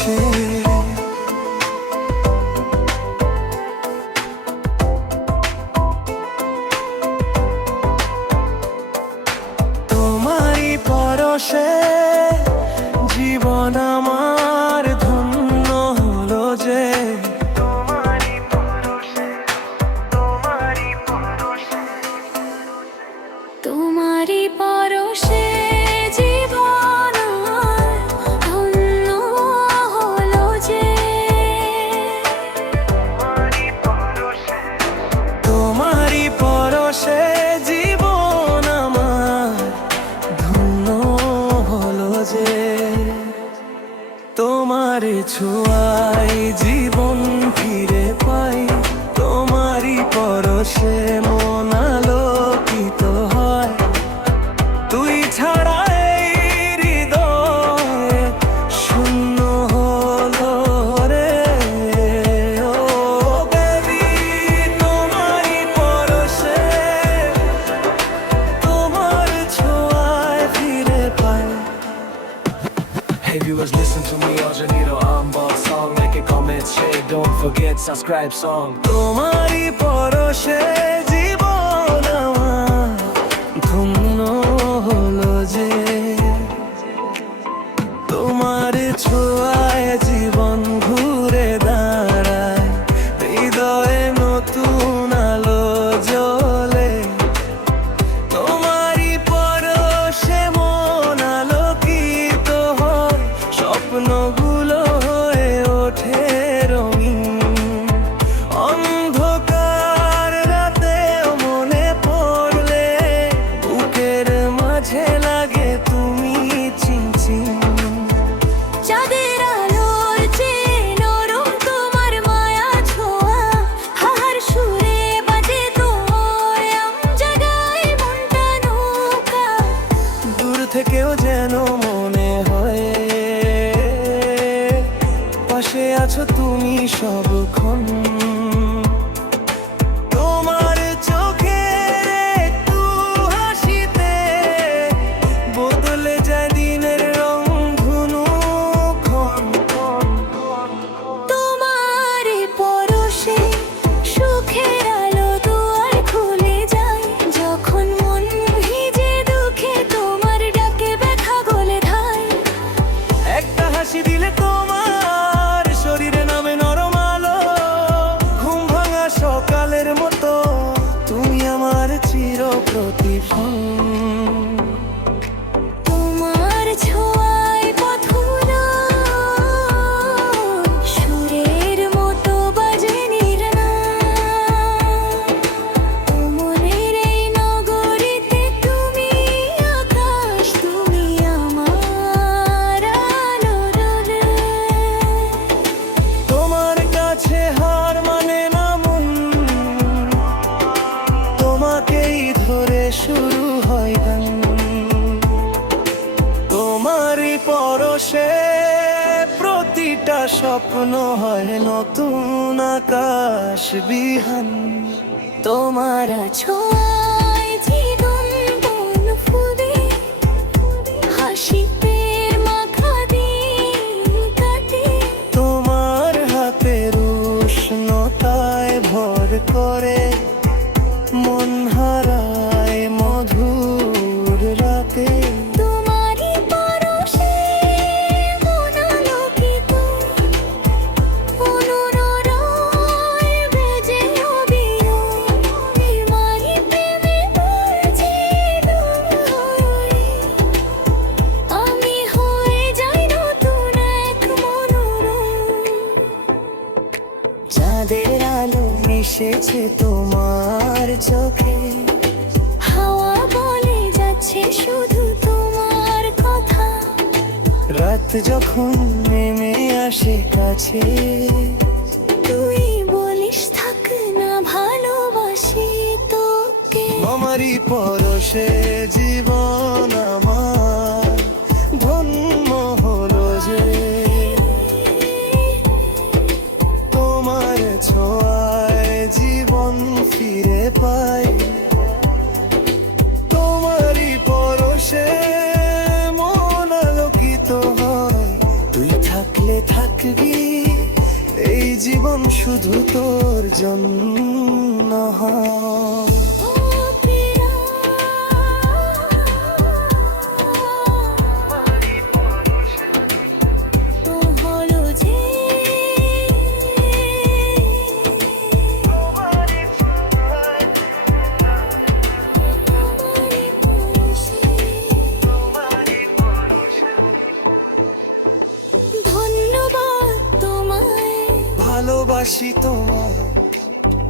পরশে। তোমারই পরশে জীবন আমার ধন্য হলো যে। তোমারই পরশে, তোমারই পরশে, তোমারই পরশে জীবন আমার ধন্য হলো যে। তোমারই পরশে জীবন আমার ধন্য হলো যে। তোমার ছোঁয়ায় জীবন ফিরে পাই, তোমারই পরশে মন আলোকিত হয়। তুই ছাড়া এই হৃদয় শূন্য হলো রে। ও বেবি, তোমারই পরশে, তোমার ছোঁয়ায় ফিরে পাই। Hey viewers, listen to me, Ojanito Ambal song. Like a comment, share, don't forget, subscribe song. তোমারই পরশে জীবন আমার ধন্য হলো যে। তোমার ছোঁয়ায় জীবন ঘুরে দাঁড়ায়, হৃদয়ে নতুন আলো জ্বলে। তোমারই পরশে মন আলোকিত হয়, স্বপ্নগুলো হয়ে ওঠে রঙিন। অন্ধকার রাতেও মনে পড়লে বুকের মাঝে লাগে তুমি চিনচিন। চাঁদের আলোর চেয়ে নরম তোমার মায়া ছোঁয়া, হার সুরে বাজে তোর জায়গায় মনটা নৌকা। দূর থেকেও যেন মনে হয় পাশে আছো তুমি সবক্ষণ। তোমার চোখের একটু হাসিতে বদলে যায় দিনের রং ধুনু ক্ষণ। তোমার পরশে সুখের আলো দুয়ার খুলে যায়, যখন মন ভিজে দুঃখে তোমার ডাকে ব্যথা গলে ধায়। একটা হাসি দিলে তোমার শরীরে নামে নরম আলো, ঘুম ভাঙা সকালের মতো তুমি আমার চির প্রতিফল। তোমার ছোঁয়ায় পথুরা সুরের মতো বাজে নির্নাদ। মনের এই নগরীতে তুমি আকাশ, তুমি আমার আলোর রে। তোমার কাছে হার মানে না মন, তোমাকেই ধরে শুরু হয় গান। তোমারই পরশে প্রতিটা স্বপ্ন হয় নতুন আকাশ বিহান। তোমার ছোঁয়ায় জীবন বন ফুলে, হাসিতে মাখা দিন কাটে। তোমার হাতের উষ্ণতায় ভর করে মন হারায় মধুর রাতে। তোমারই পরশে মন আলোকিত, অনুরাগায় বেজে অবিরল। তোমারই প্রেমে পড়ছি ডুবে, আমি হয়ে যাই নতুন এক মনোরম। চাঁদের আলো মিশেছে তোমার চোখে, হাওয়া বলে যাচ্ছে শুধু তোমার কথা। রাত যখন নেমে আসে কাছে, তুই বলিস থাক না ভালোবাসি তোকে। আমারই পরশে জীবন আমার ধন্য হলো যে। তোমার ছোঁয়ায় জীবন ফিরে পাই, তোমারই পরশে মন আলোকিত হয়। তুই থাকলে থাক শুধু তোর জন্য হয়। ও প্রিয়া, তো হলো যে তোমারই পরশে। ধন্যবাদ তোমায়, ভালোবাসি তোমায়,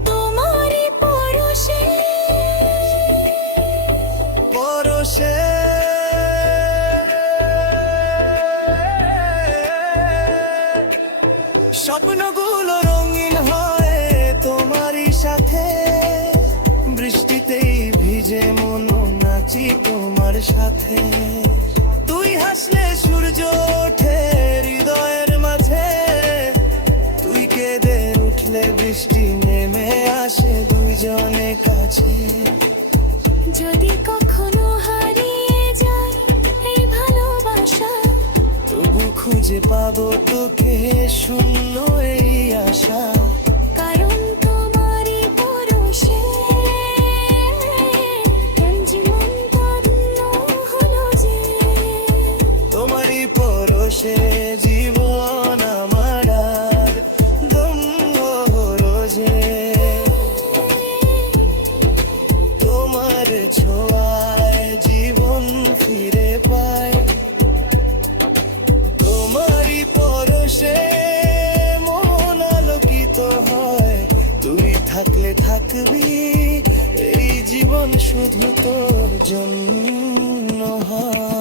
তোমারই পরশে। পরশে স্বপ্নগুলো রঙিন হয় তোমারই সাথে, বৃষ্টিতেই ভিজে মন নাচি তোমার সাথে। তুই হাসলে সূর্য ওঠে হৃদয়ের মাঝে, তুই কেঁদে উঠলে বৃষ্টি নেমে আসে দুইজনে কাছে। যদি কখনো হারিয়ে যায় এই ভালোবাসা, তবু খুঁজে পাবো তোকে, শূন্য এই আশা। কারণ তোমারই পরশে প্রাণ জীবন ধন্য হলো যে। তোমারই পরশে জীবন আমার আর ধন্য হলো যে। তোমার ছোঁয়ায় জীবন ফিরে পায়, তোমারই পরশে মন আলোকিত হয়। তুই থাকলে থাকবি, এই জীবন শুধু তোর জন্য হয়।